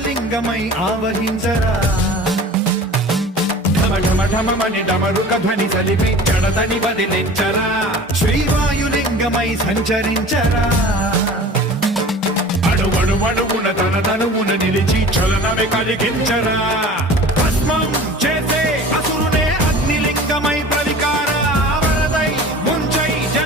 ఆకాశలింగమై ఆవహించరా ఢమఢమని డమరుక ధ్వని సలిపి జడదని వదిలించరా శ్రీవాయులింగమై సంచరించరా అణువణువున తన తనువున నిలిచి చలనమే కలిగించరా